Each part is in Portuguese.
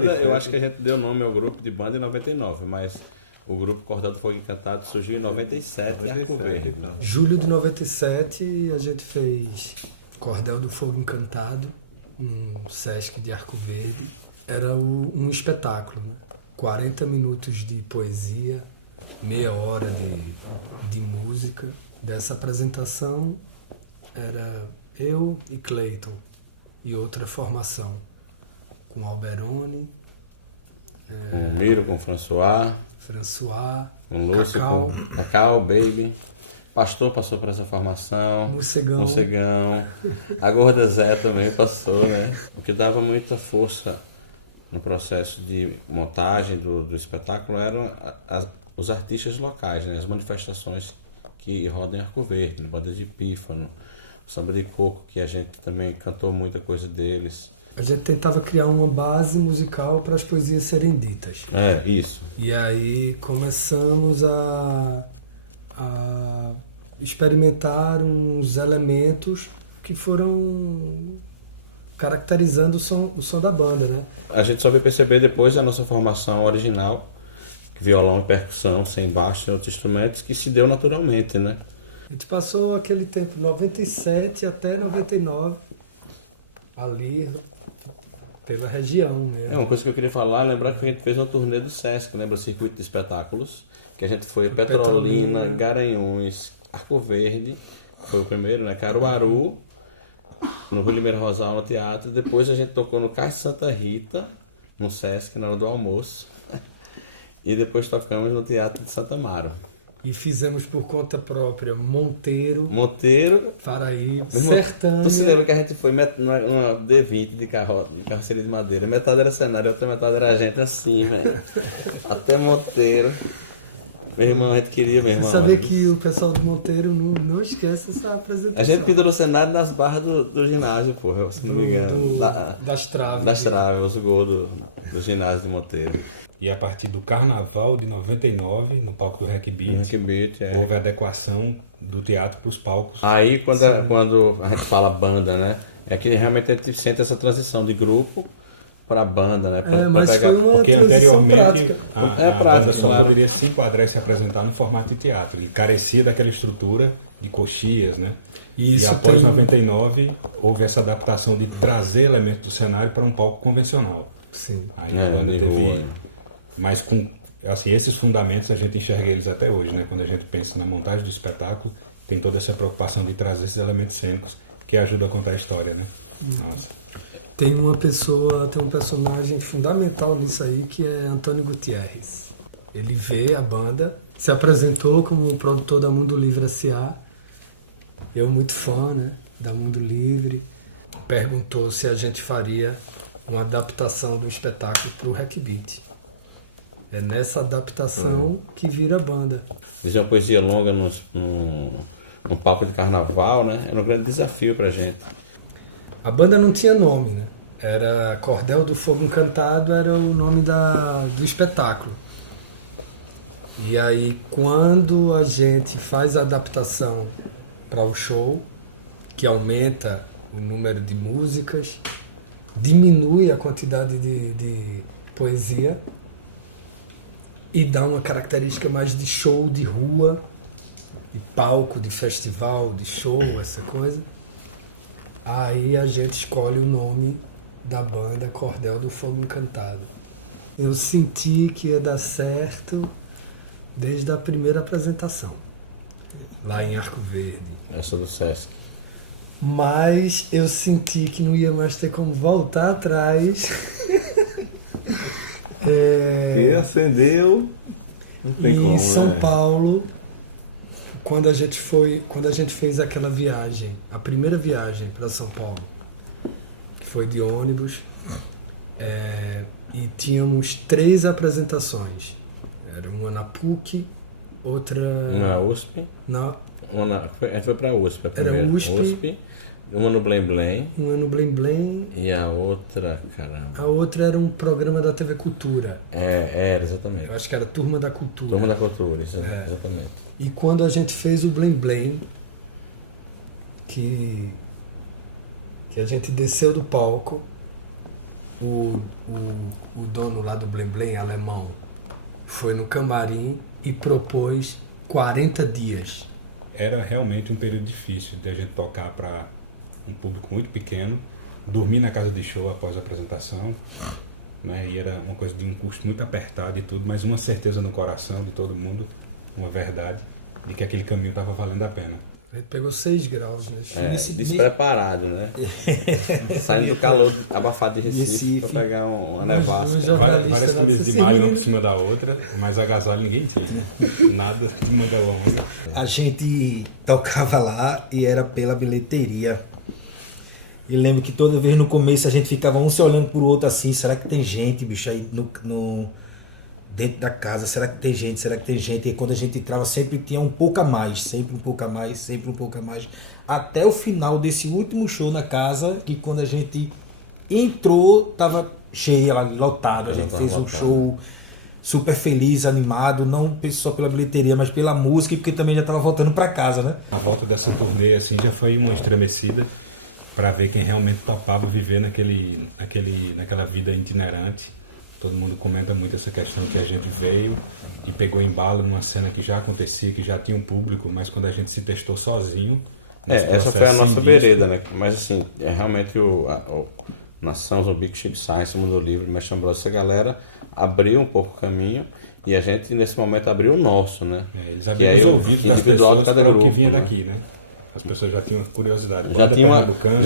banda, eu acho que a gente deu nome ao grupo de banda em 99, mas o grupo Cordel do Fogo Encantado surgiu em 97 em Arco Verde. Então. Julho de 97 a gente fez Cordel do Fogo Encantado, no Sesc de Arco Verde. Era um espetáculo, né? 40 minutos de poesia, meia hora de música. Dessa apresentação era eu e Cleiton e outra formação, com Alberoni, Com o Miro, com o François, com o Lúcio, Cacau, com Cacau, Baby. Pastor passou por essa formação. Morcegão. A Gorda Zé também passou, né? O que dava muita força no processo de montagem do espetáculo eram os artistas locais, né? As manifestações que rodam em Arco Verde, Banda de Pífano, Samba de Coco, que a gente também cantou muita coisa deles. A gente tentava criar uma base musical para as poesias serem ditas. É, isso. E aí começamos a experimentar uns elementos que foram caracterizando o som da banda, né? A gente só veio perceber depois da nossa formação original, violão e percussão, sem baixo e outros instrumentos, que se deu naturalmente, né? A gente passou aquele tempo, 97 até 99, ali pela região mesmo. É uma coisa que eu queria falar, lembrar que a gente fez uma turnê do Sesc, lembra o circuito de espetáculos, que a gente foi Petrolina, Garanhuns, Arco Verde, foi o primeiro, né? Caruaru, no Rui Limeira Rosal, no teatro. Depois a gente tocou no Cais Santa Rita, no Sesc, na hora do almoço. E depois tocamos no Teatro de Santa Amaro. E fizemos por conta própria Monteiro, Paraíba, Sertânia. Sertânia. Tu se lembra que a gente foi numa D20 de carroceria de madeira. Metade era cenário, a outra metade era a gente assim, velho. Até Monteiro. Meu irmão, a gente queria, meu irmão. Você sabia que o pessoal do Monteiro não esquece essa apresentação. A gente pendurou o cenário nas barras do ginásio, porra, se não me engano. Das traves. Das traves, os gols do ginásio de Monteiro. E a partir do Carnaval de 99, no palco do Rec Beat, houve a adequação do teatro para os palcos. Aí, quando a gente fala banda, né? É que realmente a gente sente essa transição de grupo para banda, né? Mas foi uma porque transição anteriormente prática. A banda só poderia se enquadrar e se apresentar no formato de teatro. Ele carecia daquela estrutura de coxias, né? E após 99, houve essa adaptação de trazer elementos do cenário para um palco convencional. Sim. Aí a banda teve... Mas com assim, esses fundamentos a gente enxerga eles até hoje, né? Quando a gente pensa na montagem do espetáculo, tem toda essa preocupação de trazer esses elementos cênicos que ajudam a contar a história, né? Nossa. Tem um personagem fundamental nisso aí, que é Antônio Gutierrez. Ele vê a banda, se apresentou como produtor da Mundo Livre S.A. Eu, muito fã, né, da Mundo Livre, perguntou se a gente faria uma adaptação do espetáculo para o Rec Beat. É nessa adaptação que vira a banda. Fazer uma poesia longa num palco de carnaval, né? Era um grande desafio pra gente. A banda não tinha nome, né? Era Cordel do Fogo Encantado, era o nome do espetáculo. E aí, quando a gente faz a adaptação para o show, que aumenta o número de músicas, diminui a quantidade de poesia e dá uma característica mais de show de rua, de palco, de festival, de show, essa coisa. Aí a gente escolhe o nome da banda Cordel do Fogo Encantado. Eu senti que ia dar certo desde a primeira apresentação, lá em Arco Verde. Essa do Sesc. Mas eu senti que não ia mais ter como voltar atrás. E acendeu. Não tem em como, São né? Paulo, quando a gente fez aquela viagem, a primeira viagem para São Paulo, que foi de ônibus, e tínhamos 3 apresentações. Era uma na PUC, outra Na USP. A gente foi pra USP. A Era primeira. USP. Uma no Blém Blém. uma no Blém Blém. E a outra, caramba. A outra era um programa da TV Cultura. Era, exatamente. Eu acho que era Turma da Cultura. Turma da Cultura, exatamente. E quando a gente fez o Blém Blém, que a gente desceu do palco, o dono lá do Blém Blém, alemão, foi no camarim e propôs 40 dias. Era realmente um período difícil de a gente tocar para um público muito pequeno, dormir na casa de show após a apresentação, né? E era uma coisa de um custo muito apertado e tudo, mas uma certeza no coração de todo mundo, uma verdade, de que aquele caminho estava valendo a pena. Ele pegou 6 graus, né? Despreparado, né? Saindo do calor abafado de Recife para pegar uma nevasca. Várias camisas de malha uma por cima da outra, mas agasalho ninguém tinha. Nada de manga longa. A gente tocava lá e era pela bilheteria. E lembro que toda vez no começo a gente ficava um se olhando pro outro assim, será que tem gente, bicho, aí dentro da casa, será que tem gente, será que tem gente? E quando a gente entrava sempre tinha um pouco a mais, sempre um pouco a mais, sempre um pouco a mais. Até o final desse último show na casa, que quando a gente entrou, tava cheia, lotado. A gente fez um show super feliz, animado, não só pela bilheteria, mas pela música, porque também já tava voltando para casa, né? A volta dessa turnê assim já foi uma estremecida para ver quem realmente topava viver naquela vida itinerante. Todo mundo comenta muito essa questão que a gente veio e pegou embalo numa cena que já acontecia, que já tinha um público, mas quando a gente se testou sozinho... essa foi a nossa vereda, né? Mas assim, realmente o Nação Zumbi, Chico Science, Mundo Livre, Mestre Ambrosio, essa galera abriu um pouco o caminho e a gente nesse momento abriu o nosso, né? Eles abriram os ouvidos individual de cada grupo, o que vinha daqui, né? As pessoas já tinham curiosidade. Já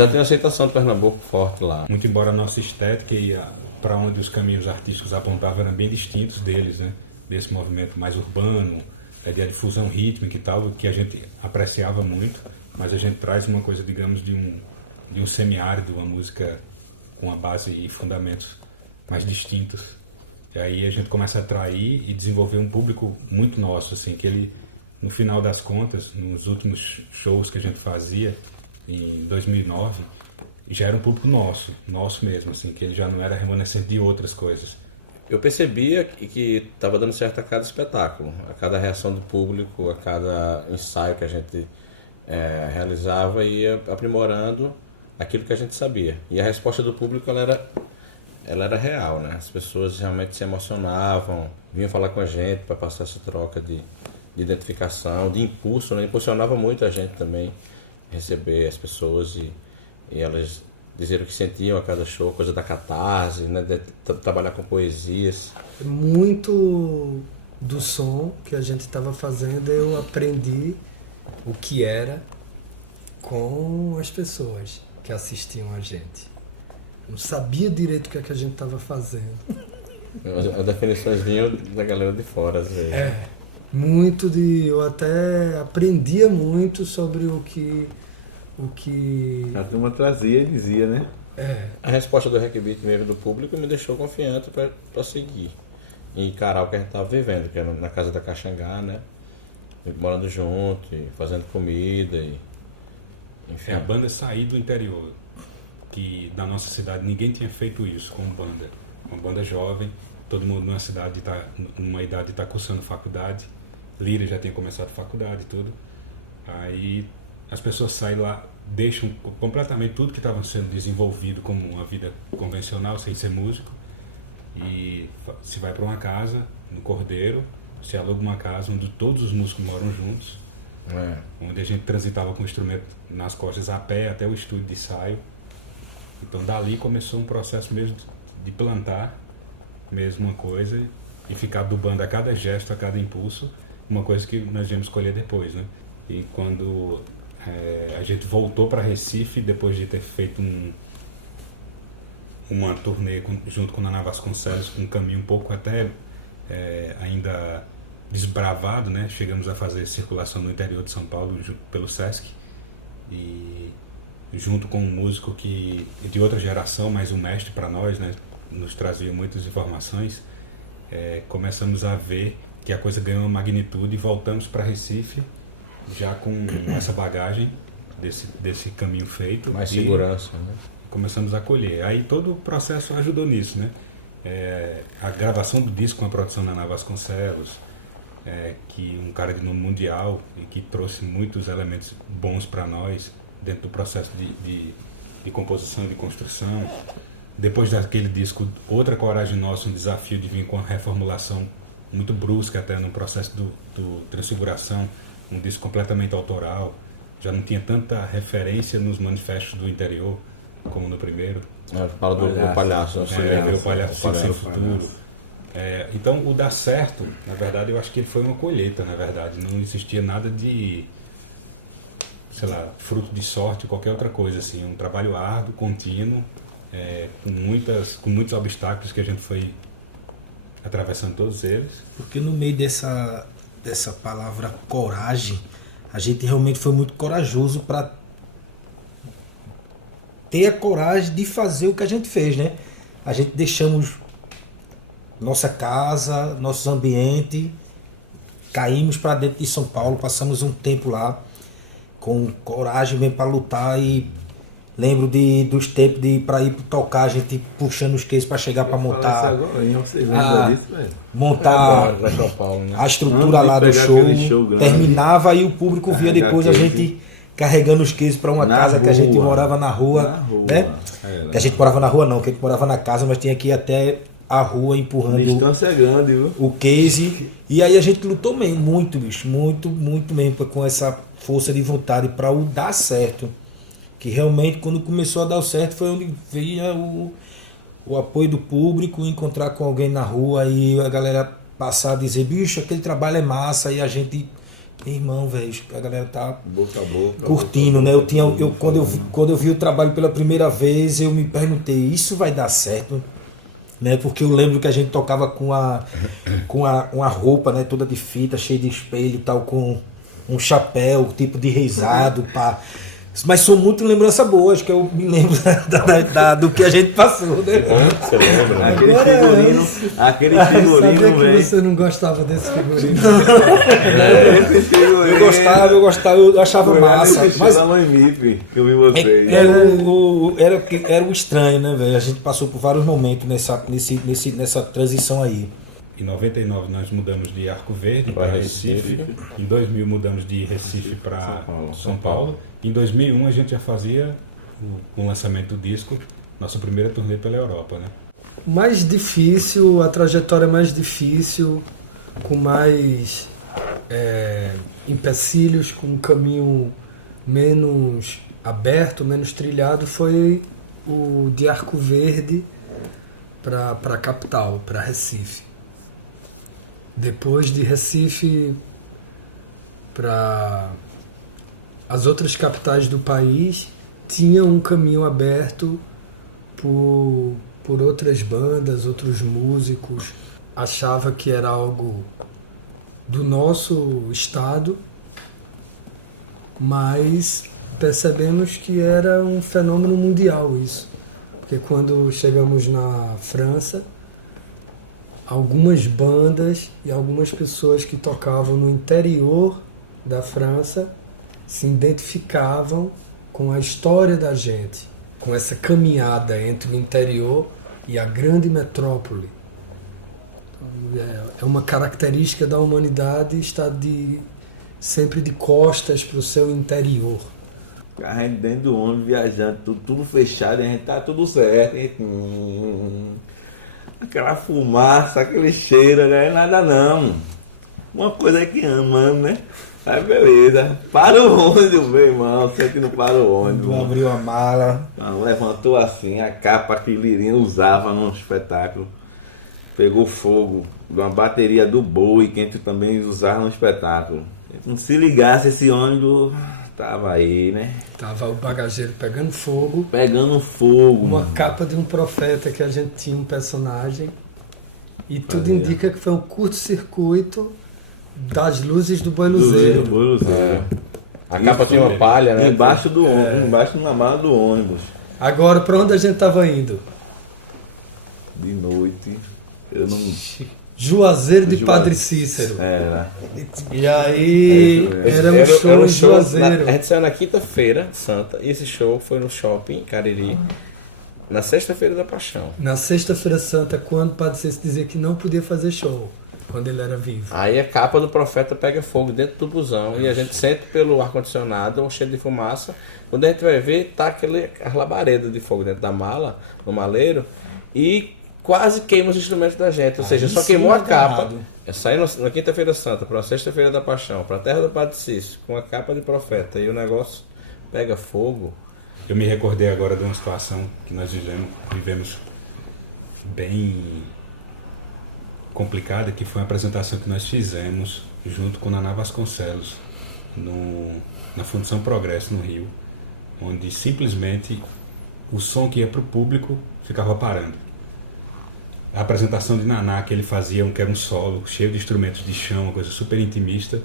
tinha aceitação de Pernambuco forte lá. Muito embora a nossa estética e para onde os caminhos artísticos apontavam eram bem distintos deles, né? Desse movimento mais urbano, de difusão rítmica e tal, que a gente apreciava muito, mas a gente traz uma coisa, digamos, de um semiárido, uma música com a base e fundamentos mais distintos. E aí a gente começa a atrair e desenvolver um público muito nosso, assim, que ele, no final das contas, nos últimos shows que a gente fazia, em 2009, já era um público nosso mesmo, assim, que ele já não era remanescente de outras coisas. Eu percebia que estava dando certo a cada espetáculo, a cada reação do público, a cada ensaio que a gente realizava, ia aprimorando aquilo que a gente sabia. E a resposta do público ela era real, né? As pessoas realmente se emocionavam, vinham falar com a gente para passar essa troca de identificação, de impulso, né? Impulsionava muito a gente também receber as pessoas e elas dizeram o que sentiam a cada show, coisa da catarse, né? De trabalhar com poesias. Muito do som que a gente estava fazendo eu aprendi o que era com as pessoas que assistiam a gente. Não sabia direito o que a gente estava fazendo. As definições vinham da galera de fora, às vezes. Eu até aprendia muito sobre o que a turma trazia e dizia, né? A resposta do Hackbeat mesmo do público me deixou confiante para seguir e encarar o que a gente estava vivendo, que era na casa da Caxangá, né? Morando junto, e fazendo comida, enfim. A banda sair do interior, que na nossa cidade ninguém tinha feito isso como banda. Uma banda jovem, todo mundo numa idade está cursando faculdade, Lira já tinha começado faculdade e tudo. Aí as pessoas saem lá, deixam completamente tudo que estava sendo desenvolvido como uma vida convencional, sem ser músico, e se vai para uma casa, no Cordeiro, se aluga uma casa onde todos os músicos moram juntos, onde a gente transitava com o instrumento nas costas a pé até o estúdio de ensaio. Então dali começou um processo mesmo de plantar mesmo uma coisa e ficar adubando a cada gesto, a cada impulso, uma coisa que nós íamos escolher depois, né? E quando a gente voltou para Recife, depois de ter feito uma turnê junto com Naná Vasconcelos, um caminho um pouco até ainda desbravado, né? Chegamos a fazer circulação no interior de São Paulo pelo Sesc, e junto com um músico de outra geração, mas um mestre para nós, né? Nos trazia muitas informações, começamos a ver que a coisa ganhou uma magnitude e voltamos para Recife já com essa bagagem desse caminho feito. Mais segurança, né? Começamos a colher. Aí todo o processo ajudou nisso, né? A gravação do disco com a produção da Naná Vasconcelos, que um cara de nome mundial e que trouxe muitos elementos bons para nós dentro do processo de composição, de construção. Depois daquele disco, Outra Coragem Nossa, um desafio de vir com uma reformulação muito brusca até no processo do Transfiguração, um disco completamente autoral, já não tinha tanta referência nos manifestos do interior como no primeiro. Fala do palhaço. O palhaço sem futuro. Então o Dar Certo, na verdade, eu acho que ele foi uma colheita, na verdade. Não existia nada de, sei lá, fruto de sorte, qualquer outra coisa, assim. Um trabalho árduo, contínuo, com muitos obstáculos que a gente foi atravessando todos eles. Porque no meio dessa palavra coragem, a gente realmente foi muito corajoso para ter a coragem de fazer o que a gente fez, né? A gente deixamos nossa casa, nosso ambiente, caímos para dentro de São Paulo, passamos um tempo lá com coragem mesmo para lutar e lembro dos tempos de para ir tocar, a gente puxando os cases para chegar para montar a estrutura lá do show, terminava e o público via depois a gente carregando os cases para uma casa que a gente morava na rua, né? Que a gente morava na rua não, que a gente morava na casa, mas tinha que ir até a rua empurrando o case. E aí a gente lutou mesmo, muito, bicho, muito mesmo, com essa força de vontade para o dar certo. Que realmente quando começou a dar certo foi onde veio o apoio do público, encontrar com alguém na rua e a galera passar a dizer, bicho, aquele trabalho é massa, e a gente, irmão, velho, a galera tá boca a boca, curtindo, né? Quando eu vi o trabalho pela primeira vez, eu me perguntei, isso vai dar certo? Né? Porque eu lembro que a gente tocava com uma roupa, né, toda de fita, cheia de espelho e tal, com um chapéu, tipo de reisado, pá. Mas são muito lembranças boas, que eu me lembro do que a gente passou, né? Você lembra? Aquele figurino, sabia que você não gostava desse figurino. Eu gostava, eu achava massa. Mas da Mãe Mip, que eu vi vocês. Era o estranho, né, velho? A gente passou por vários momentos nessa transição aí. Em 99 nós mudamos de Arco Verde para Recife. Em 2000 mudamos de Recife para São Paulo. Em 2001 a gente já fazia o lançamento do disco, nossa primeira turnê pela Europa, né? Mais difícil, a trajetória mais difícil, com mais empecilhos, com um caminho menos aberto, menos trilhado, foi o de Arco Verde para a capital, para Recife. Depois de Recife para as outras capitais do país, tinha um caminho aberto por outras bandas, outros músicos. Achava que era algo do nosso estado, mas percebemos que era um fenômeno mundial isso. Porque quando chegamos na França, algumas bandas e algumas pessoas que tocavam no interior da França se identificavam com a história da gente, com essa caminhada entre o interior e a grande metrópole. É uma característica da humanidade estar sempre de costas para o seu interior. A gente dentro do ônibus, viajando, tudo fechado, e a gente tá tudo certo. Aquela fumaça, aquele cheiro, não é nada não. Uma coisa é que amamos, né? Aí beleza. Para o ônibus, meu irmão. Você não para o ônibus. Quando abriu a mala. Levantou assim, a capa que Lirinho usava no espetáculo. Pegou fogo de uma bateria do Boi, que a gente também usava no espetáculo. Não se ligasse esse ônibus, tava aí, né? Tava o bagageiro pegando fogo. Pegando fogo. Uma capa de um profeta que a gente tinha um personagem. E tudo indica que foi um curto-circuito das luzes do Boi Luzeiro. A capa tinha uma palha, né? Embaixo do ônibus, embaixo na mala do ônibus. Agora, para onde a gente tava indo? De noite. Eu não... Juazeiro de Padre Cícero. Era. E aí, era um show em Juazeiro. A gente saiu na quinta-feira santa e esse show foi no shopping Cariri, na sexta-feira da Paixão. Na sexta-feira santa, quando o Padre Cícero dizia que não podia fazer show. quando ele era vivo. Aí a capa do Profeta pega fogo dentro do busão e a gente sente pelo ar-condicionado um cheiro de fumaça. Quando a gente vai ver, tá aquela labareda de fogo dentro da mala, no maleiro, e quase queima os instrumentos da gente. Ou seja, só queimou a capa. É sair na Quinta-feira Santa, para a Sexta-feira da Paixão, para a terra do Padre Cício, com a capa de Profeta, e o negócio pega fogo. Eu me recordei agora de uma situação que nós vivemos bem complicada, que foi uma apresentação que nós fizemos junto com Naná Vasconcelos na Fundação Progresso no Rio, onde simplesmente o som que ia para o público ficava parando. A apresentação de Naná que ele fazia, que era um solo cheio de instrumentos de chão, uma coisa super intimista,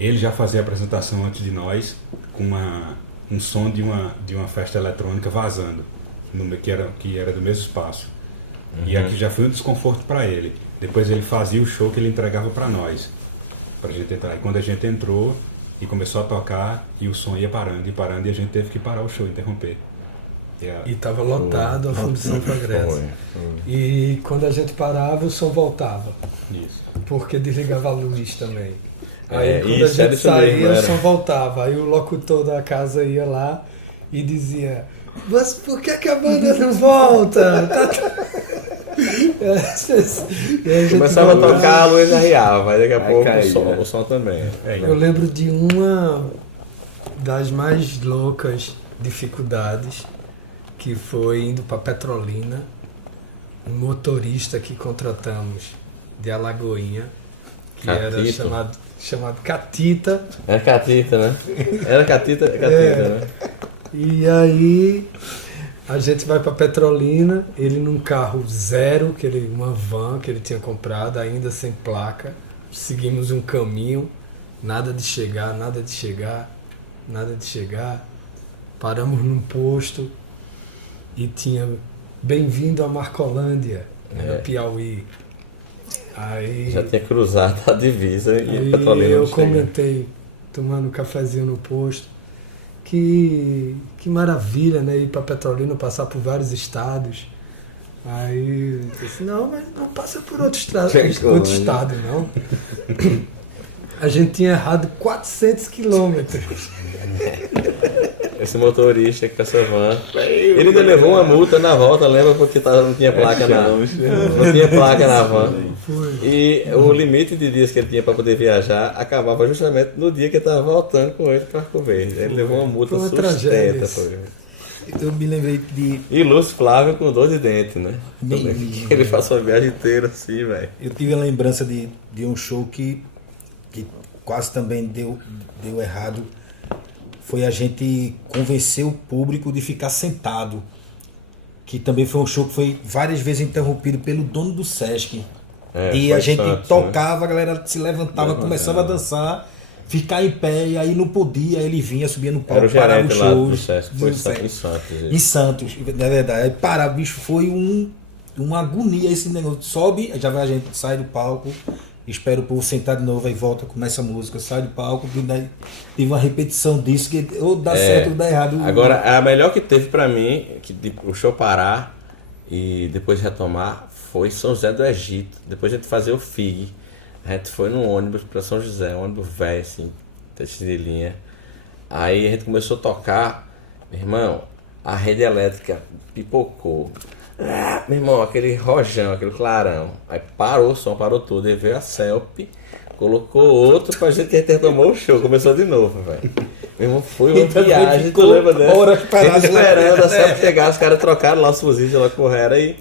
ele já fazia a apresentação antes de nós com um som de uma festa eletrônica vazando, que era do mesmo espaço. E aqui já foi um desconforto para ele. Depois ele fazia o show que ele entregava para nós, para a gente entrar. E quando a gente entrou e começou a tocar, e o som ia parando, e a gente teve que parar o show, interromper. E estava lotado a Fundação Progresso. E quando a gente parava, o som voltava. Isso. Porque desligava a luz também. Aí quando a isso, gente saía, mesmo, o som voltava. Aí o locutor da casa ia lá e dizia: mas por que a banda não volta? Começava a tocar, a luz arriava, aí daqui a pouco caía. o som também. Eu lembro de uma das mais loucas dificuldades, que foi indo para Petrolina, um motorista que contratamos de Alagoinha, que Catito. era chamado Catita. Era Catita, né? Era Catita, né? E aí a gente vai para Petrolina, ele num carro zero, uma van que ele tinha comprado, ainda sem placa. Seguimos um caminho, nada de chegar. Paramos num posto e tinha Bem-vindo a Marcolândia, no Piauí. Aí, já tinha cruzado a divisa e aí Petrolina eu não chega. comentei, tomando um cafezinho no posto, que maravilha, né, ir para Petrolina, passar por vários estados. Aí eu disse: não, mas não passa por outro estado não. A gente tinha errado 400 quilômetros. Esse motorista com essa van, ele ainda levou uma multa na volta, lembra? Porque não tinha placa não tinha placa na van. E o limite de dias que ele tinha para poder viajar acabava justamente no dia que ele estava voltando com ele para Arco Verde. Ele levou uma multa sustenta. Eu me lembrei de... E Lúcio Flávio com dor de dente, né? Ele passou a viagem inteira assim, velho. Eu tive a lembrança de um show que quase também deu errado. Foi a gente convencer o público de ficar sentado. Que também foi um show que foi várias vezes interrompido pelo dono do Sesc. E a gente tocava, a galera se levantava, começava a dançar, ficar em pé, e aí não podia, ele vinha, subia no palco, parava o show. Em Santos, na verdade. Aí parava, bicho, foi uma agonia esse negócio. Sobe, já vai a gente, sai do palco, espera o povo sentar de novo, aí volta, começa a música, sai do palco, teve uma repetição disso, que ou dá certo ou dá errado. Agora, a melhor que teve pra mim, que o show parar e depois retomar, foi São José do Egito. Depois a gente fazia o FIG. A gente foi num ônibus pra São José, um ônibus velho, assim, de linha. Aí a gente começou a tocar, meu irmão, a rede elétrica pipocou. Meu irmão, aquele rojão, aquele clarão. Aí parou o som, parou tudo. Aí veio a Celp, colocou outro pra gente que a gente retomou o show. Começou de novo, velho. Meu irmão, foi uma viagem, tu lembra dessa? Esperando a Celp chegar, os caras trocaram lá os fuzis, ela correram aí.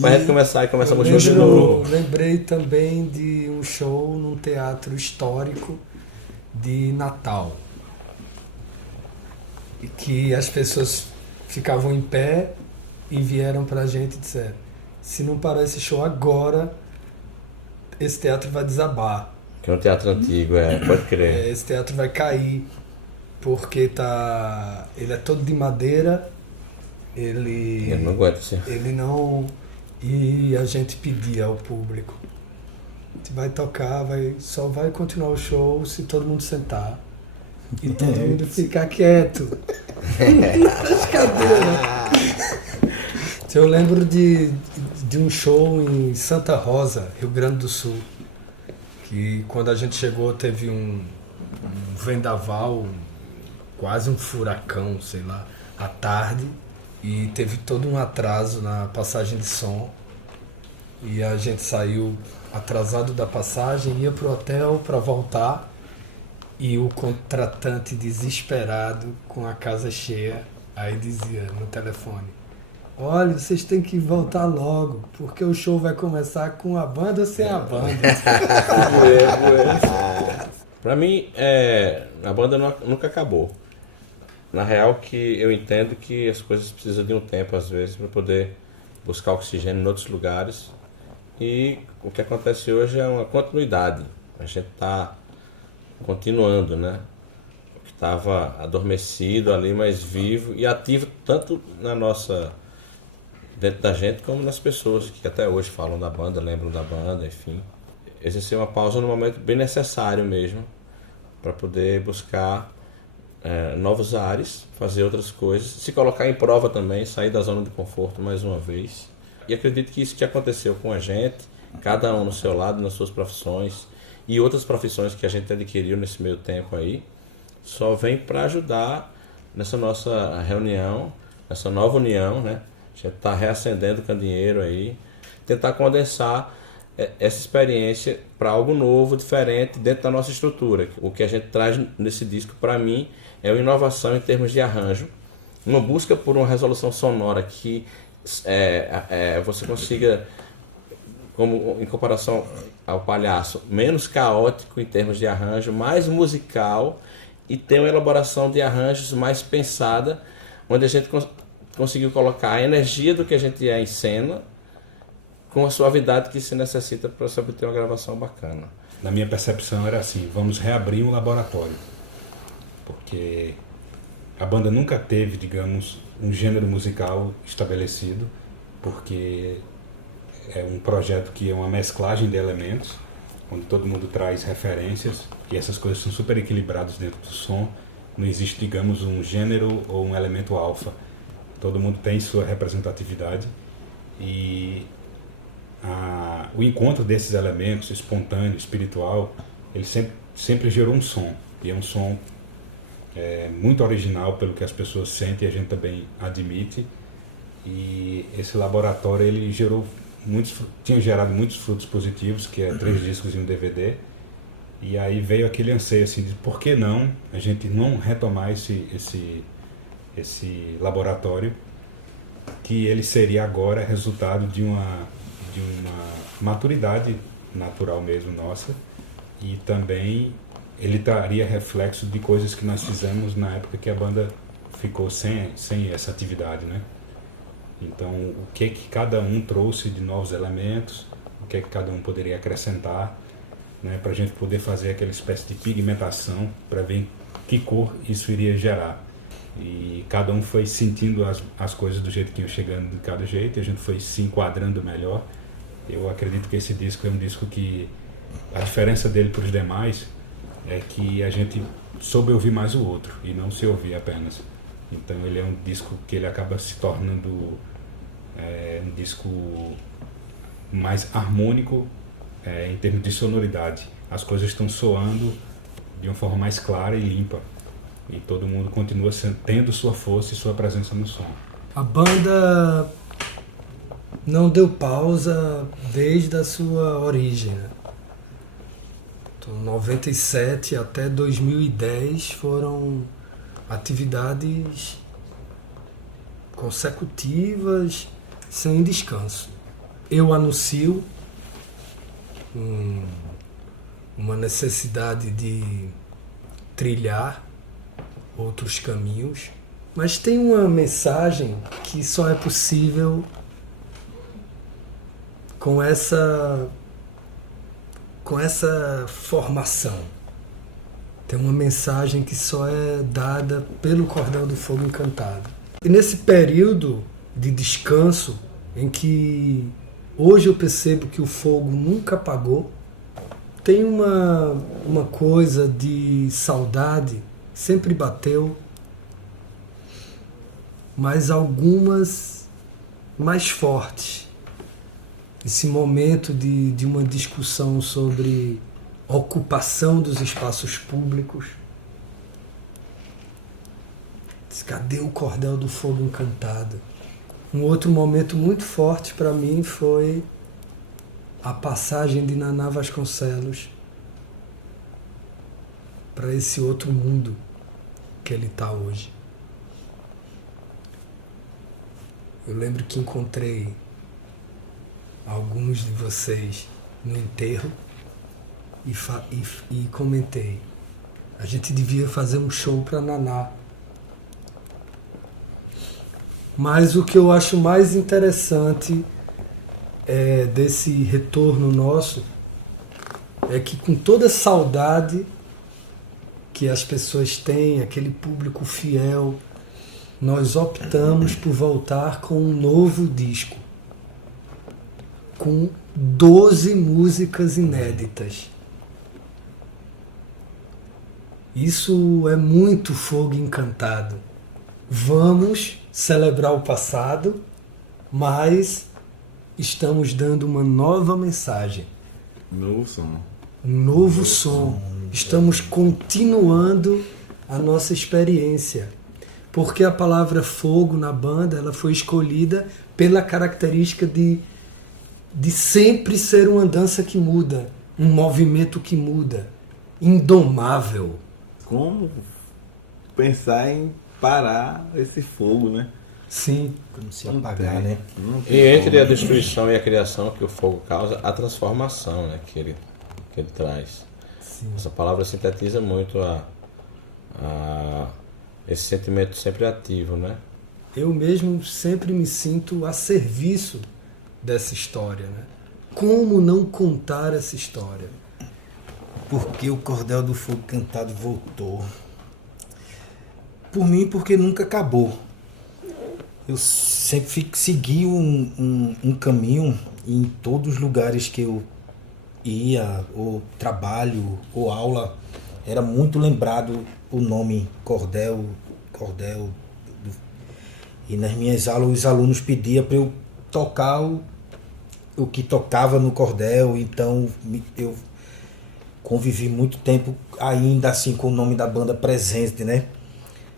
Pra gente começar e começamos o show de novo. Lembrei também de um show num teatro histórico de Natal. Que as pessoas ficavam em pé e vieram pra gente e disseram: se não parar esse show agora, esse teatro vai desabar. Que é um teatro antigo, pode crer. Esse teatro vai cair, porque ele é todo de madeira, ele não aguenta assim. Ele não... E a gente pedia ao público: a gente vai tocar, só vai continuar o show se todo mundo sentar. E todo mundo ficar quieto. Nas cadeiras. Eu lembro de um show em Santa Rosa, Rio Grande do Sul. que quando a gente chegou teve um vendaval, quase um furacão, sei lá, à tarde, e teve todo um atraso na passagem de som, e a gente saiu atrasado da passagem, ia pro hotel para voltar, e o contratante desesperado com a casa cheia, aí dizia no telefone: olha, vocês têm que voltar logo, porque o show vai começar com a banda ou sem a banda. Pra mim, a banda nunca acabou. Na real, que eu entendo que as coisas precisam de um tempo, às vezes, para poder buscar oxigênio em outros lugares. E o que acontece hoje é uma continuidade. A gente está continuando, né? O que estava adormecido ali, mas vivo e ativo tanto dentro da gente, como nas pessoas que até hoje falam da banda, lembram da banda, enfim. Exercer uma pausa no momento bem necessário mesmo, para poder buscar novos ares, fazer outras coisas, se colocar em prova também, sair da zona de conforto mais uma vez. E acredito que isso que aconteceu com a gente, cada um no seu lado, nas suas profissões e outras profissões que a gente adquiriu nesse meio tempo aí, só vem para ajudar nessa nossa reunião, nessa nova união, né? A gente está reacendendo o candeeiro aí, tentar condensar essa experiência para algo novo, diferente dentro da nossa estrutura. O que a gente traz nesse disco, para mim, é uma inovação em termos de arranjo, uma busca por uma resolução sonora que você consiga, como em comparação ao Palhaço, menos caótico em termos de arranjo, mais musical, e ter uma elaboração de arranjos mais pensada, onde a gente conseguiu colocar a energia do que a gente é em cena com a suavidade que se necessita para se obter uma gravação bacana. Na minha percepção era assim: vamos reabrir um laboratório, porque a banda nunca teve, digamos, um gênero musical estabelecido, porque é um projeto que é uma mesclagem de elementos, onde todo mundo traz referências, e essas coisas são super equilibradas dentro do som. Não existe, digamos, um gênero ou um elemento alfa. Todo mundo tem sua representatividade, e o encontro desses elementos, espontâneo, espiritual, ele sempre gerou um som, e é um som muito original pelo que as pessoas sentem e a gente também admite. E esse laboratório ele tinha gerado muitos frutos positivos, que é 3 discos e um DVD. E aí veio aquele anseio assim, de por que não a gente não retomar esse laboratório, que ele seria agora resultado de uma maturidade natural mesmo nossa, e também ele traria reflexo de coisas que nós fizemos na época que a banda ficou sem essa atividade, né? Então, o que cada um trouxe de novos elementos, o que cada um poderia acrescentar, né, para a gente poder fazer aquela espécie de pigmentação, para ver que cor isso iria gerar. E cada um foi sentindo as coisas do jeito que iam chegando de cada jeito, e a gente foi se enquadrando melhor. Eu acredito que esse disco é um disco que a diferença dele para os demais é que a gente soube ouvir mais o outro e não se ouvir apenas. Então ele é um disco que ele acaba se tornando um disco mais harmônico em termos de sonoridade. As coisas estão soando de uma forma mais clara e limpa, e todo mundo continua tendo sua força e sua presença no som. A banda não deu pausa desde a sua origem, né? Então, 97 até 2010 foram atividades consecutivas, sem descanso. Eu anuncio uma necessidade de trilhar outros caminhos, mas tem uma mensagem que só é possível com essa formação. Tem uma mensagem que só é dada pelo Cordel do Fogo Encantado. E nesse período de descanso, em que hoje eu percebo que o fogo nunca apagou, tem uma coisa de saudade, sempre bateu, mas algumas mais fortes. Esse momento de uma discussão sobre ocupação dos espaços públicos. Cadê o Cordel do Fogo Encantado? Um outro momento muito forte para mim foi a passagem de Naná Vasconcelos para esse outro mundo que ele está hoje. Eu lembro que encontrei alguns de vocês no enterro e comentei: a gente devia fazer um show para Naná. Mas o que eu acho mais interessante desse retorno nosso é que, com toda a saudade que as pessoas têm, aquele público fiel, nós optamos por voltar com um novo disco, com 12 músicas inéditas. Isso é muito Fogo Encantado. Vamos celebrar o passado, mas estamos dando uma nova mensagem. Novo som. Um novo som. Estamos continuando a nossa experiência. Porque a palavra fogo na banda, ela foi escolhida pela característica de sempre ser uma dança que muda, um movimento que muda, indomável. Como pensar em parar esse fogo, né? Sim. Como se apagar, né? E entre a destruição e a criação que o fogo causa, a transformação, né, que ele traz. Sim. Essa palavra sintetiza muito esse sentimento sempre ativo, né? Eu mesmo sempre me sinto a serviço dessa história, né? Como não contar essa história? Porque o Cordel do Fogo Encantado voltou. Por mim, porque nunca acabou. Eu sempre segui um caminho em todos os lugares que eu ia, ou trabalho, ou aula, era muito lembrado o nome Cordel. E nas minhas aulas os alunos pediam para eu tocar o que tocava no Cordel, então eu convivi muito tempo ainda assim com o nome da banda presente, né,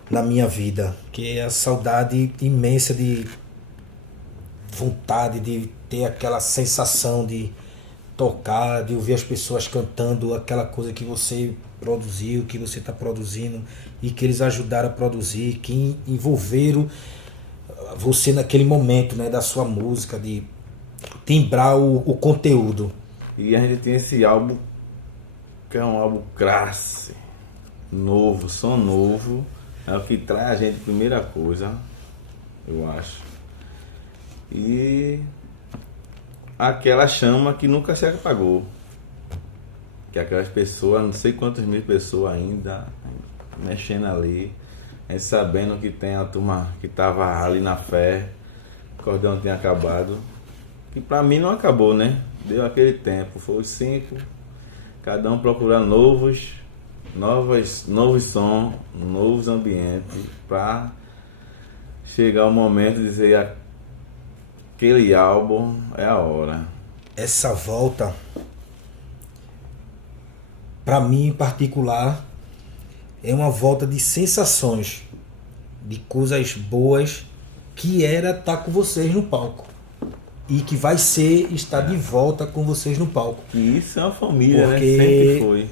na minha vida, que é a saudade imensa de vontade de ter aquela sensação de tocar, de ouvir as pessoas cantando aquela coisa que você produziu, que você está produzindo e que eles ajudaram a produzir, que envolveram você naquele momento, né, da sua música, de timbrar o conteúdo. E a gente tem esse álbum, que é um álbum classe, novo, som novo, é o que traz a gente, primeira coisa, eu acho. E aquela chama que nunca se apagou, que aquelas pessoas, não sei quantas mil pessoas ainda mexendo ali, a gente sabendo que tem a turma que estava ali na fé, o cordão tinha acabado, que pra mim não acabou, né? Deu aquele tempo, foi os 5, cada um procurando novos sons, novos ambientes, para chegar o momento de dizer aquele álbum é a hora. Essa volta, para mim em particular, é uma volta de sensações, de coisas boas, que era estar com vocês no palco. E que vai ser estar de volta com vocês no palco. E isso é uma família, porque, né? Sempre foi.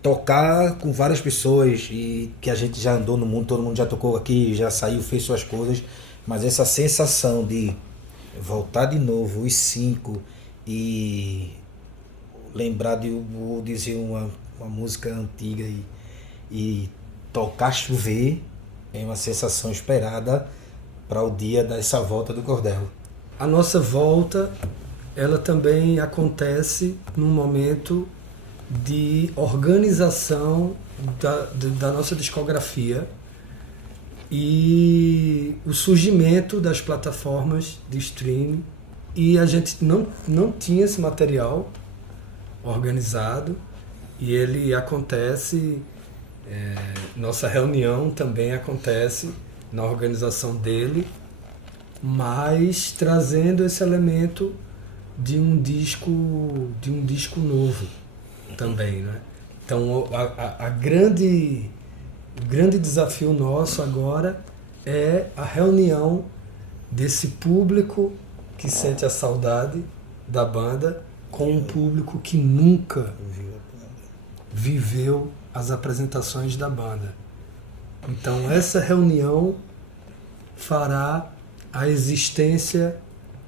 Tocar com várias pessoas e que a gente já andou no mundo, todo mundo já tocou aqui, já saiu, fez suas coisas, mas essa sensação de voltar de novo, os 5, e lembrar de, vou dizer, uma música antiga e tocar chover, é uma sensação esperada para o dia dessa volta do Cordel. A nossa volta, ela também acontece num momento de organização da nossa discografia e o surgimento das plataformas de streaming, e a gente não tinha esse material organizado, e ele acontece, nossa reunião também acontece na organização dele, mas trazendo esse elemento de um disco novo. também, né? Então, o grande desafio nosso agora é a reunião desse público que sente a saudade da banda com um público que nunca viveu as apresentações da banda. Então, essa reunião fará a existência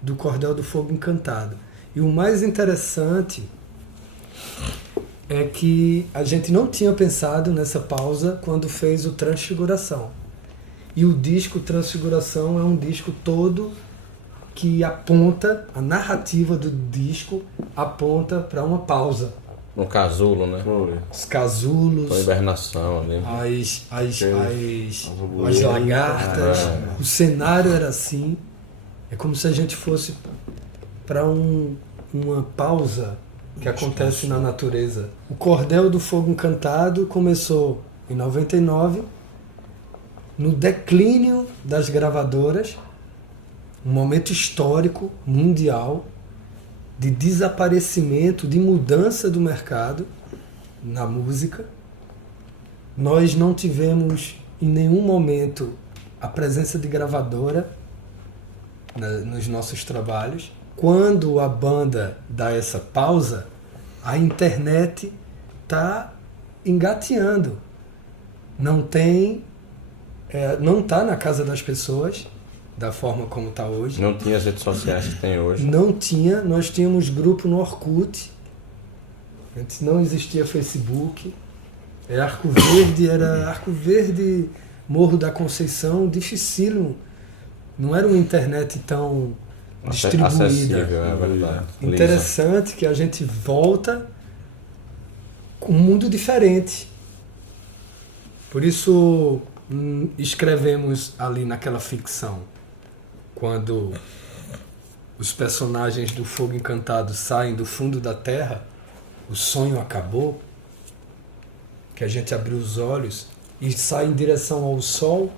do Cordel do Fogo Encantado. E o mais interessante é que a gente não tinha pensado nessa pausa quando fez o Transfiguração. E o disco Transfiguração é um disco todo que aponta, a narrativa do disco aponta para uma pausa. Um casulo, né? Os casulos, a hibernação ali. as lagartas, o cenário era assim. É como se a gente fosse para uma pausa que acontece na natureza. O Cordel do Fogo Encantado começou em 99, no declínio das gravadoras, um momento histórico, mundial, de desaparecimento, de mudança do mercado na música. Nós não tivemos em nenhum momento a presença de gravadora nos nossos trabalhos. Quando a banda dá essa pausa, a internet está engateando. Não está na casa das pessoas da forma como está hoje. Não tinha as redes sociais que tem hoje. Não tinha. Nós tínhamos grupo no Orkut. Antes não existia Facebook. Era Arco Verde, Morro da Conceição, dificílimo. Não era uma internet tão distribuída. Acessível, é verdade. Interessante que a gente volta com um mundo diferente. Por isso escrevemos ali naquela ficção, quando os personagens do Fogo Encantado saem do fundo da terra, o sonho acabou, que a gente abriu os olhos e sai em direção ao sol.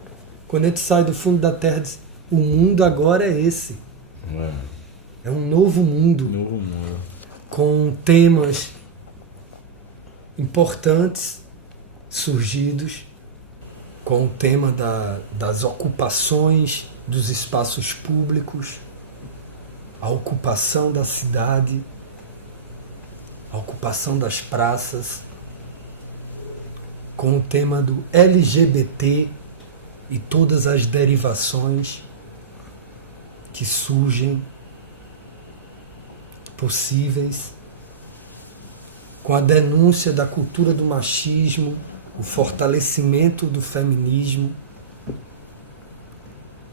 Quando a gente sai do fundo da terra, diz, o mundo agora é esse. É um novo mundo. Com temas importantes surgidos, com o tema das ocupações dos espaços públicos, a ocupação da cidade, a ocupação das praças, com o tema do LGBT e todas as derivações que surgem possíveis, com a denúncia da cultura do machismo, o fortalecimento do feminismo,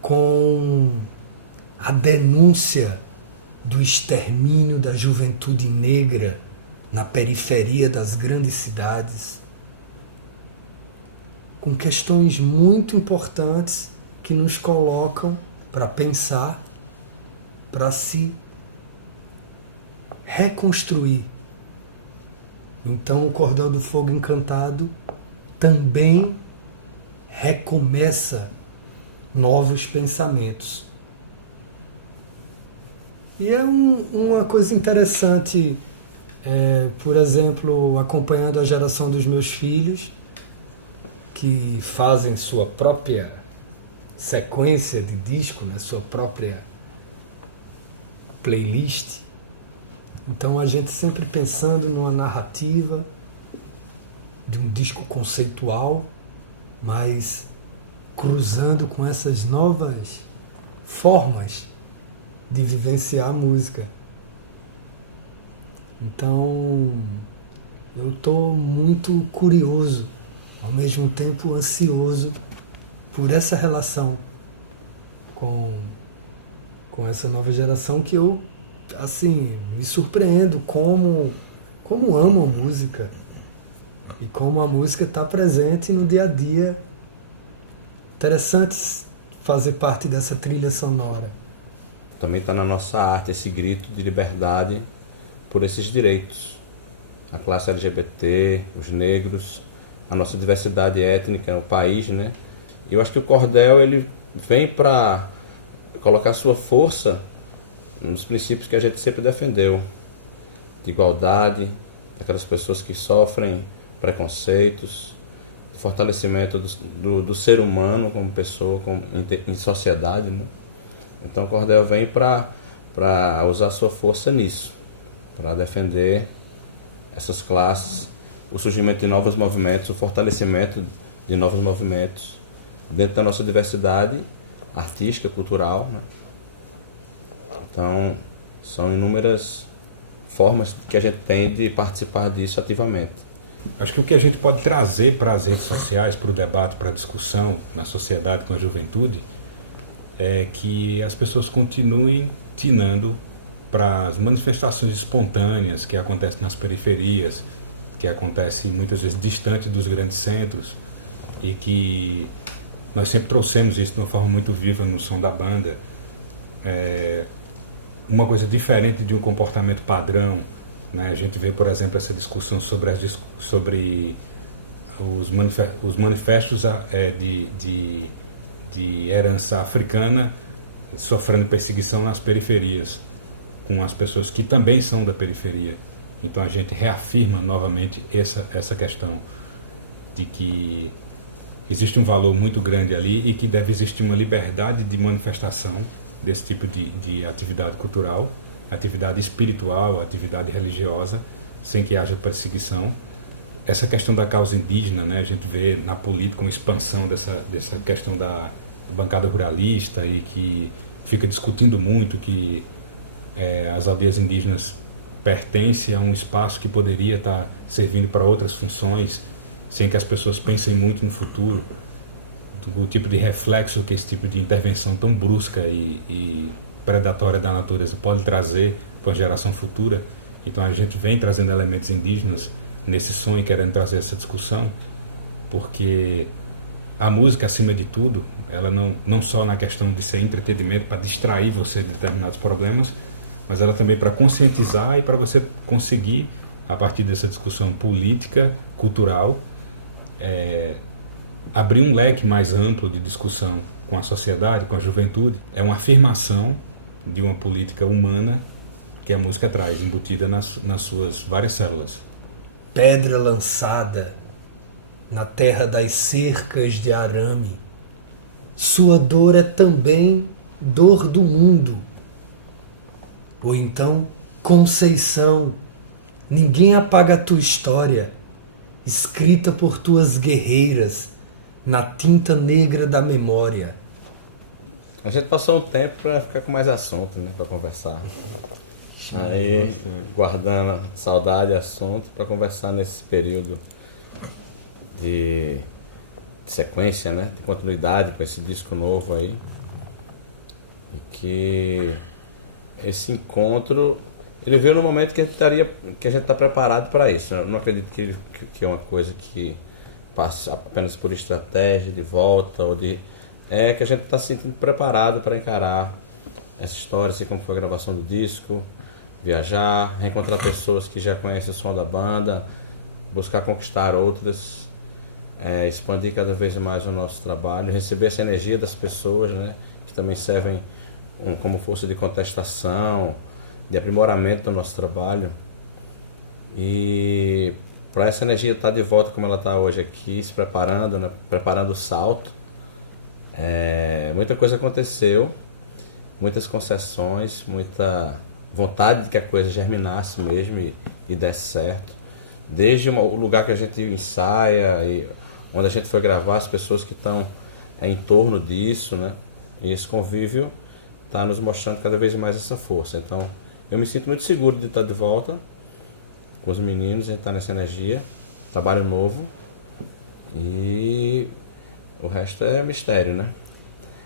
com a denúncia do extermínio da juventude negra na periferia das grandes cidades, com questões muito importantes que nos colocam para pensar, para se reconstruir. Então o Cordel do Fogo Encantado também recomeça novos pensamentos. E é uma coisa interessante, por exemplo, acompanhando a geração dos meus filhos, que fazem sua própria sequência de disco, né, sua própria playlist. Então a gente sempre pensando numa narrativa de um disco conceitual, mas cruzando com essas novas formas de vivenciar a música. Então eu estou muito curioso, ao mesmo tempo ansioso por essa relação com essa nova geração, que eu assim me surpreendo como amo a música e como a música está presente no dia a dia. Interessante fazer parte dessa trilha sonora. Também está na nossa arte esse grito de liberdade por esses direitos. A classe LGBT, os negros, a nossa diversidade étnica, o país, né? E eu acho que o Cordel ele vem para colocar sua força nos princípios que a gente sempre defendeu, de igualdade, daquelas pessoas que sofrem preconceitos, fortalecimento do ser humano como pessoa, em sociedade, né? Então o cordel vem para usar sua força nisso, para defender essas classes, o surgimento de novos movimentos, o fortalecimento de novos movimentos dentro da nossa diversidade artística, cultural, né? Então são inúmeras formas que a gente tem de participar disso ativamente. Acho que o que a gente pode trazer para as redes sociais, para o debate, para a discussão na sociedade com a juventude, é que as pessoas continuem tinando para as manifestações espontâneas que acontecem nas periferias, que acontecem muitas vezes distante dos grandes centros, e que nós sempre trouxemos isso de uma forma muito viva no som da banda. Uma coisa diferente de um comportamento padrão, né? A gente vê, por exemplo, essa discussão sobre os manifestos de herança africana sofrendo perseguição nas periferias, com as pessoas que também são da periferia. Então a gente reafirma novamente essa questão de que existe um valor muito grande ali e que deve existir uma liberdade de manifestação desse tipo de atividade cultural, atividade espiritual, atividade religiosa, sem que haja perseguição. Essa questão da causa indígena, né, a gente vê na política uma expansão dessa questão da bancada ruralista e que fica discutindo muito que as aldeias indígenas pertencem a um espaço que poderia estar servindo para outras funções, sem que as pessoas pensem muito no futuro, do tipo de reflexo que esse tipo de intervenção tão brusca e predatória da natureza pode trazer para a geração futura. Então a gente vem trazendo elementos indígenas nesse som e querendo trazer essa discussão, porque a música, acima de tudo, ela não só na questão de ser entretenimento para distrair você de determinados problemas, mas ela também para conscientizar e para você conseguir, a partir dessa discussão política, cultural, abrir um leque mais amplo de discussão com a sociedade, com a juventude. É uma afirmação de uma política humana que a música traz, embutida nas suas várias células. Pedra lançada na terra das cercas de arame, sua dor é também dor do mundo. Ou então, Conceição, ninguém apaga a tua história, escrita por tuas guerreiras na tinta negra da memória. A gente passou um tempo para ficar com mais assunto, né, para conversar. Aí, guardando saudade e assunto para conversar nesse período de sequência, né, de continuidade com esse disco novo aí. E que esse encontro, ele veio no momento que a gente está preparado para isso. Eu não acredito que é uma coisa que passa apenas por estratégia de volta ou de... É que a gente está se sentindo preparado para encarar essa história, assim como foi a gravação do disco, viajar, reencontrar pessoas que já conhecem o som da banda, buscar conquistar outras, expandir cada vez mais o nosso trabalho, receber essa energia das pessoas, né, que também servem como força de contestação, de aprimoramento do nosso trabalho. E para essa energia estar de volta como ela está hoje aqui, se preparando, né, preparando o salto, muita coisa aconteceu, muitas concessões, muita vontade de que a coisa germinasse mesmo e desse certo. Desde o lugar que a gente ensaia, e onde a gente foi gravar, as pessoas que estão em torno disso, né? E esse convívio está nos mostrando cada vez mais essa força. Então, eu me sinto muito seguro de estar de volta com os meninos, a gente está nessa energia, trabalho novo, e o resto é mistério, né?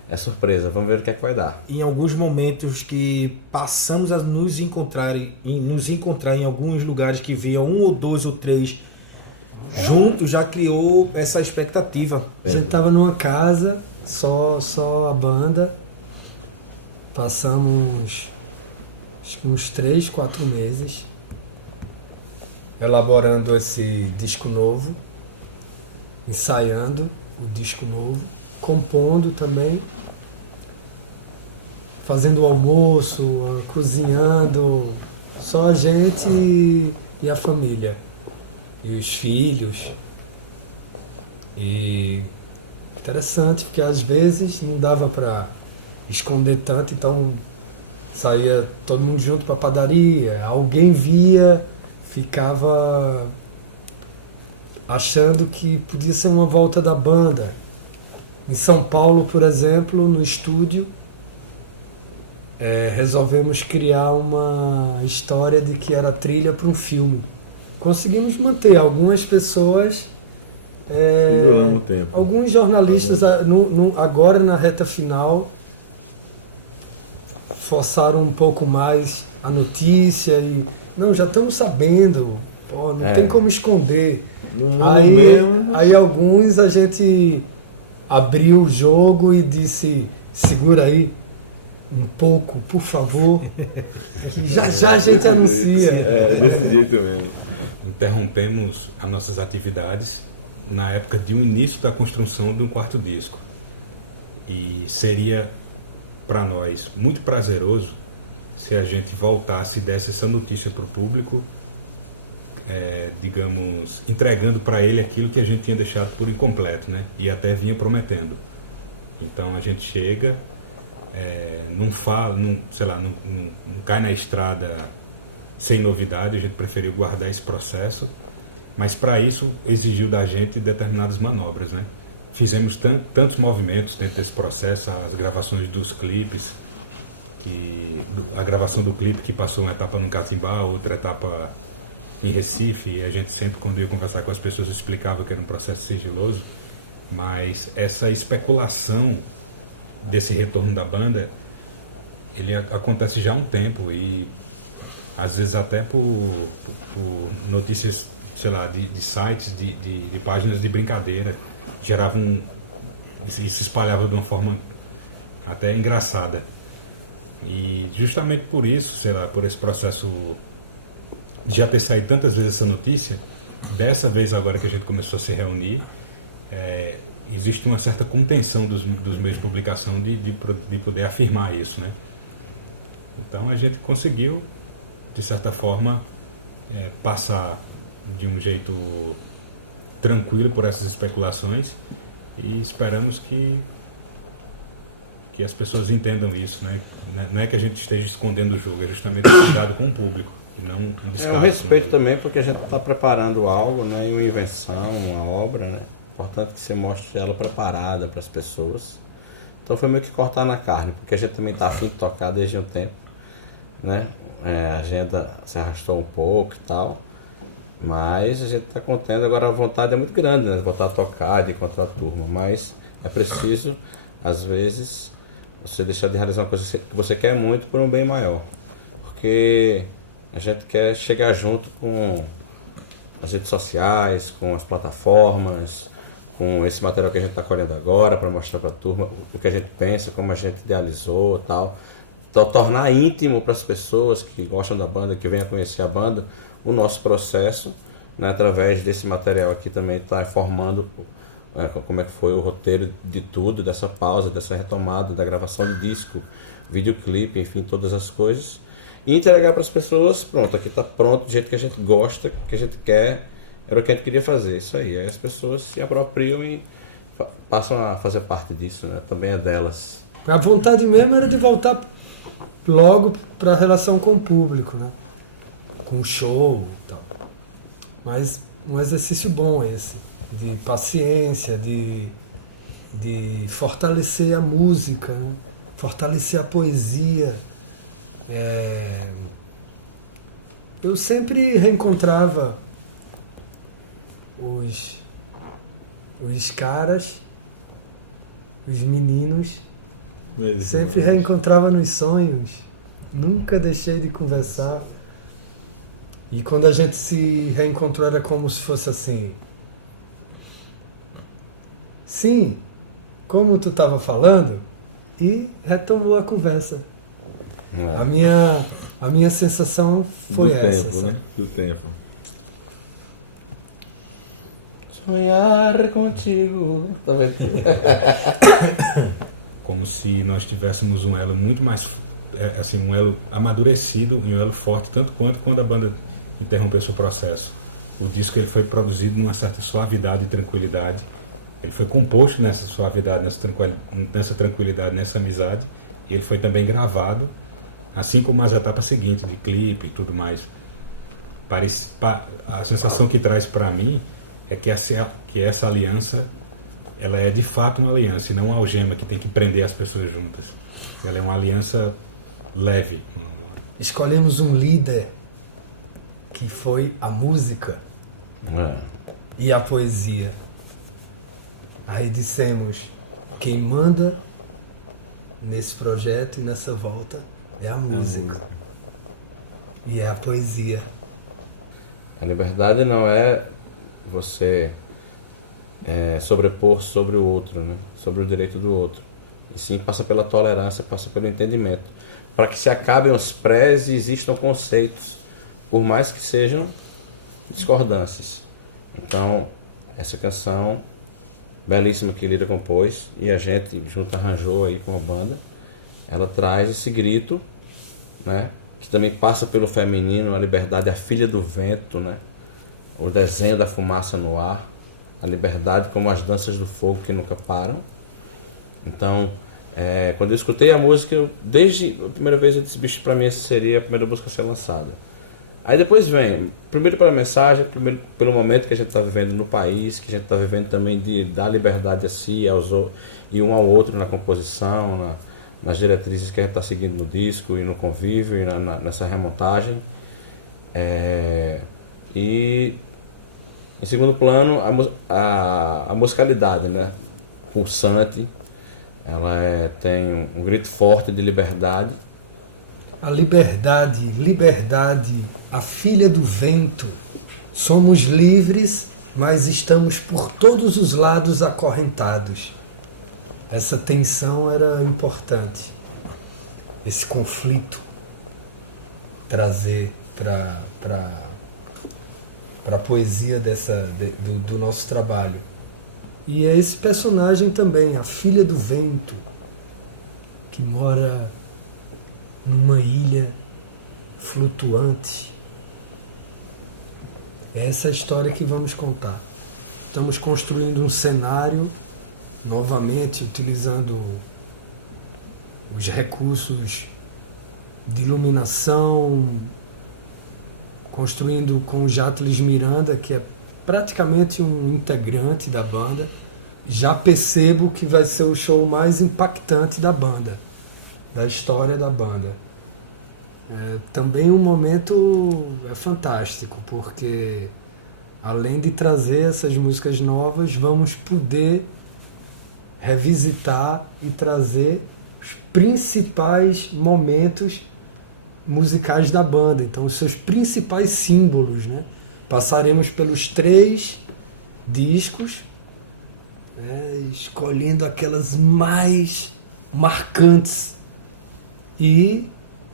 É surpresa, vamos ver o que é que vai dar. Em alguns momentos que passamos a nos encontrar em alguns lugares que via um ou dois ou três juntos, já criou essa expectativa. A gente estava numa casa, só a banda, passamos acho que uns 3, 4 meses elaborando esse disco novo, ensaiando o disco novo, compondo também, fazendo o almoço, cozinhando, só a gente e a família. E os filhos. E interessante, porque às vezes não dava para esconder tanto, então saía todo mundo junto para a padaria, alguém via, ficava achando que podia ser uma volta da banda. Em São Paulo, por exemplo, no estúdio, resolvemos criar uma história de que era trilha para um filme. Conseguimos manter algumas pessoas, alguns jornalistas agora na reta final forçaram um pouco mais a notícia e não, já estamos sabendo, não tem como esconder. Aí alguns a gente abriu o jogo e disse, segura aí um pouco, por favor, que já a gente anuncia. Desse jeito mesmo. Interrompemos as nossas atividades na época de um início da construção de um quarto disco. E seria para nós muito prazeroso se a gente voltasse e desse essa notícia para o público, digamos, entregando para ele aquilo que a gente tinha deixado por incompleto, né? E até vinha prometendo. Então a gente chega, não fala, não cai na estrada sem novidade, a gente preferiu guardar esse processo, mas para isso exigiu da gente determinadas manobras, né? Fizemos tantos movimentos dentro desse processo, as gravações dos clipes, a gravação do clipe que passou uma etapa no Catimbá, outra etapa em Recife, e a gente sempre, quando ia conversar com as pessoas, explicava que era um processo sigiloso, mas essa especulação desse retorno da banda, ele acontece já há um tempo, e às vezes até por notícias, sei lá, de sites, de páginas de brincadeira, geravam e se espalhava de uma forma até engraçada. E justamente por isso, sei lá, por esse processo de já ter saído tantas vezes essa notícia, dessa vez agora que a gente começou a se reunir, existe uma certa contenção dos meios de publicação de poder afirmar isso, né? Então a gente conseguiu, de certa forma, passar de um jeito tranquilo por essas especulações e esperamos que as pessoas entendam isso, né? Não é que a gente esteja escondendo o jogo, é justamente cuidado com o público, não um descaso, um respeito, né? Também, porque a gente está preparando algo, né? Uma invenção, uma obra, né? Importante que você mostre ela preparada para as pessoas. Então foi meio que cortar na carne, porque a gente também está a fim de tocar desde um tempo, né? A agenda se arrastou um pouco e tal, mas a gente está contendo. Agora a vontade é muito grande, né? De voltar a tocar, de encontrar a turma, mas é preciso, às vezes, você deixar de realizar uma coisa que você quer muito por um bem maior, porque a gente quer chegar junto com as redes sociais, com as plataformas, com esse material que a gente está colhendo agora para mostrar para a turma o que a gente pensa, como a gente idealizou e tal. Então, tornar íntimo para as pessoas que gostam da banda, que venham conhecer a banda, o nosso processo, né, através desse material aqui também está informando como é que foi o roteiro de tudo, dessa pausa, dessa retomada, da gravação de disco, videoclipe, enfim, todas as coisas. E entregar para as pessoas, pronto, aqui está pronto, do jeito que a gente gosta, que a gente quer, era o que a gente queria fazer, isso aí. Aí as pessoas se apropriam e passam a fazer parte disso, né, também é delas. A vontade mesmo era de voltar logo para a relação com o público, né? Com o show e tal. Mas um exercício bom esse, de paciência, de fortalecer a música, né? Fortalecer a poesia. Eu sempre reencontrava os caras, os meninos, sempre reencontrava nos sonhos, nunca deixei de conversar. E quando a gente se reencontrou era como se fosse assim: sim, como tu estava falando, e retomou a conversa. A minha sensação foi do essa. Tempo, né? Do tempo. Sonhar contigo. Tá vendo? Como se nós tivéssemos um elo muito mais, assim, um elo amadurecido e um elo forte, tanto quanto quando a banda interromper o seu processo. O disco ele foi produzido numa certa suavidade e tranquilidade. Ele foi composto nessa suavidade, nessa tranquilidade, nessa amizade. E ele foi também gravado, assim como as etapas seguintes de clipe e tudo mais. A sensação que traz para mim é que essa aliança, ela é de fato uma aliança e não uma algema que tem que prender as pessoas juntas. Ela é uma aliança leve. Escolhemos um líder que foi a música e a poesia. Aí dissemos, quem manda nesse projeto e nessa volta é a música. E é a poesia. A liberdade não é você sobrepor sobre o outro, né? Sobre o direito do outro. E sim passa pela tolerância, passa pelo entendimento. Para que se acabem os prés e existam conceitos, por mais que sejam discordâncias. Então, essa canção belíssima que Lira compôs e a gente junto arranjou aí com a banda, ela traz esse grito, né? Que também passa pelo feminino, a liberdade, a filha do vento, né? O desenho da fumaça no ar, a liberdade como as danças do fogo que nunca param. Então, quando eu escutei a música, desde a primeira vez eu disse, bicho, pra mim essa seria a primeira música a ser lançada. Aí depois vem, primeiro pela mensagem, primeiro pelo momento que a gente está vivendo no país, que a gente está vivendo também de dar liberdade a si e um ao outro na composição, nas diretrizes que a gente está seguindo no disco e no convívio e nessa remontagem. E em segundo plano, a musicalidade, né? Pulsante, ela tem um grito forte de liberdade. A liberdade, liberdade, a filha do vento. Somos livres, mas estamos por todos os lados acorrentados. Essa tensão era importante. Esse conflito trazer para a poesia do nosso trabalho. E é esse personagem também, a filha do vento, que mora numa ilha flutuante. É essa história que vamos contar. Estamos construindo um cenário, novamente utilizando os recursos de iluminação, construindo com o Jatles Miranda, que é praticamente um integrante da banda. Já percebo que vai ser o show mais impactante da banda, da história da banda. Também um momento fantástico, porque além de trazer essas músicas novas, vamos poder revisitar e trazer os principais momentos musicais da banda, então os seus principais símbolos, né? Passaremos pelos 3 discos, né? Escolhendo aquelas mais marcantes e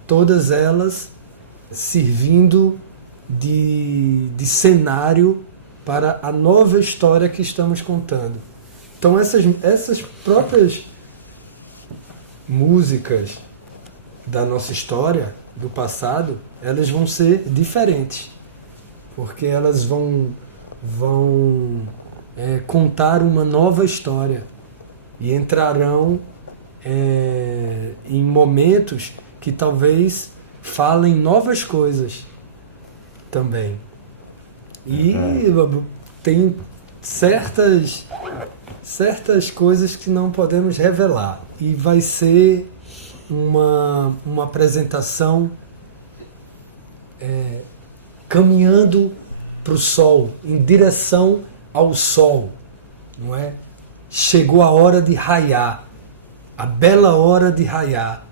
todas elas servindo de cenário para a nova história que estamos contando. Então essas próprias músicas da nossa história, do passado, elas vão ser diferentes, porque elas vão contar uma nova história e entrarão em momentos que talvez falem novas coisas também. E tem certas coisas que não podemos revelar. E vai ser uma apresentação caminhando para o sol, em direção ao sol, não é? Chegou a hora de raiar, a bela hora de raiar,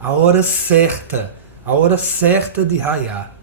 a hora certa de raiar.